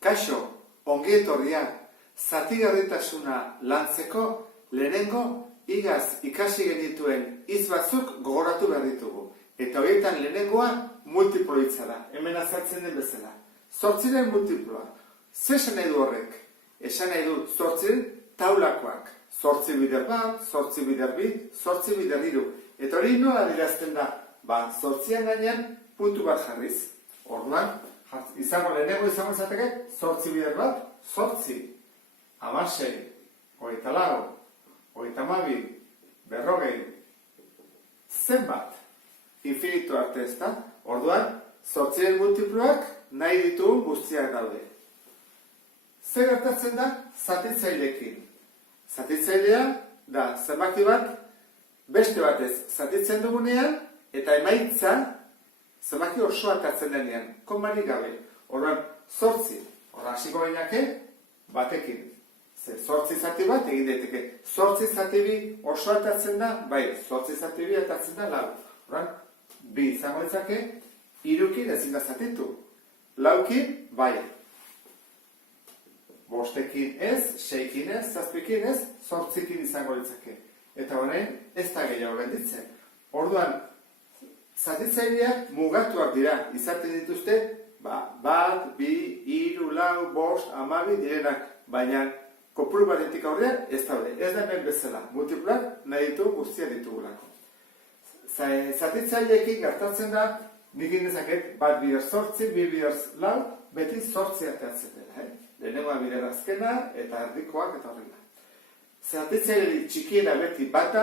Kaixo, ongi etorria, zatigarritasuna lantzeko lehenengo igaz ikasi genituen hitz batzuk gogoratu behar ditugu. Eta horietan lehenengoa multiplo hitza da, hemen azaltzen den bezala. 8 multiploa. Zer esan nahi du horrek? Esan nahi du 8 taulakoak. 8 bider bat, 8 bider bi, 8 bider hiru. Eta hori nola dirazten da? 8an gainean puntu bat jarriz. Orduan, lehenengo izango izateke 8 bider bat, 8, 16, 24, 32, 40, zenbat? Infinitu arte ez da. Orduan, 8 multiploak nahi ditugun guztiak daude. Zer gertatzen da zatitzaileekin? Zatitzailea da zenbaki bat beste batez zatitzen dugunean eta emaitza zenbaki osoa atatzen denean, konbarik gabe. Orduan, 8, horra hasiko gainake batekin. 8 zati bat egin daiteke. 8 zati bi osoa atatzen da, bai, 8 zati bi atatzen da 4. Orduan, 2 izango ditzake, 3kin ezin da zatitu. 4kin, bai. 5ekin ez, 6ekin ez, 7ekin ez, 8ekin izango ditzake. Eta honen, ez da gehiago gelditzen. Orduan, zatitzaileak mugatuak dira, izaten dituzte, 1, 2, 3, 4, 5, 12 direnak, baina kopuru batetik aurrean ez daude. Ez da hemen bezala, multiploak nahi ditu guztia ditugulako. Zatitzaileekin gertatzen da, nik indezaket, 1 bider 8, 2 bider 4, beti 8 ateatzen dela. Lehenengoa bider azkena eta erdikoak eta horrela. Zatitzaile txikiena beti bata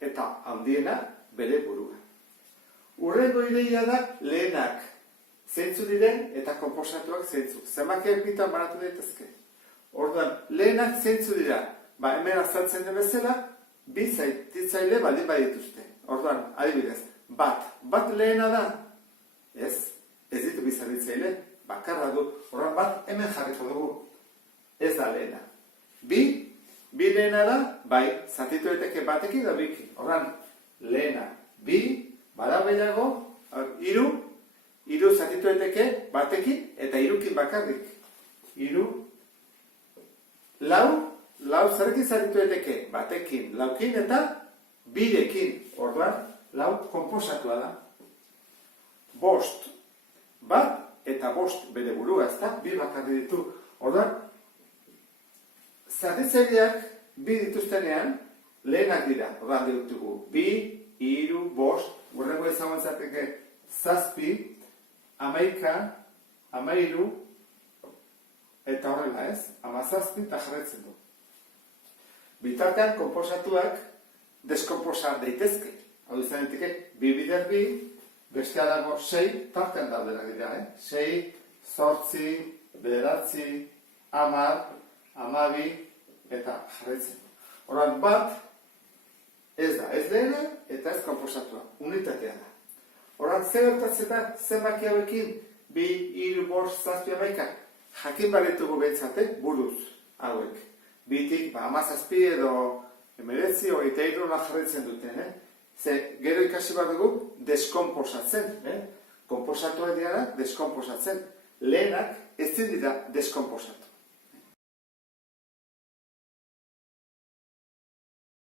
eta handiena bere burua. Hurrengo ideia da lehenak zeintzu diren eta konposatuak zeintzuk. Zenbakiak bitan banatu daitezke. Orduan, lehenak zeintzu dira. Hemen azaltzen den bezala, 2 zatitzaile baldin badituzte. Orduan, adibidez, bat lehena da. Ez ditu 2 zatitzaile, bakarra du. Orduan, bat hemen jarriko dugu. Ez da lehena. 2 lehena da, bai, zatitu daiteke batekin da 2ekin. Orduan, lehena 2, bada gehiago, 3 zatitu daiteke batekin eta 3ekin bakarrik. 3, 4 zerekin zatitu daiteke batekin, 4ekin eta 2ekin. Orduan, 4 konposatua da. 5, bat eta 5 bere burua, ez da, 2 bakarri ditu. Orduan, zatitzaileak 2 dituztenean lehenak dira. Orduan ditugu 2, 3, 5, hurrengo izango izateke 7, 11, 13, eta horrela ez, 17 eta jarraitzen du. Bitartean konposatuak deskonposa daitezke. Hau izan daiteke 2 bider 2, bestea dago 6, tartean daudela dira, 6, 8, 9, 10, 12, eta jarraitzen du. Orduan, bat ez da, ez lehena eta ez konposatua, unitatea da. Orduan, zer gertatzen da zenbaki hauekin 2, 3, 5, 7, 11, jakin baritugu behintzate buruz hauek. 2tik, 17 edo 19, 23 jarraitzen duten, Ze gero ikasi bat dugu deskonposatzen, konposatuak dira deskonposatzen. Lehenak ez dira deskonposatu.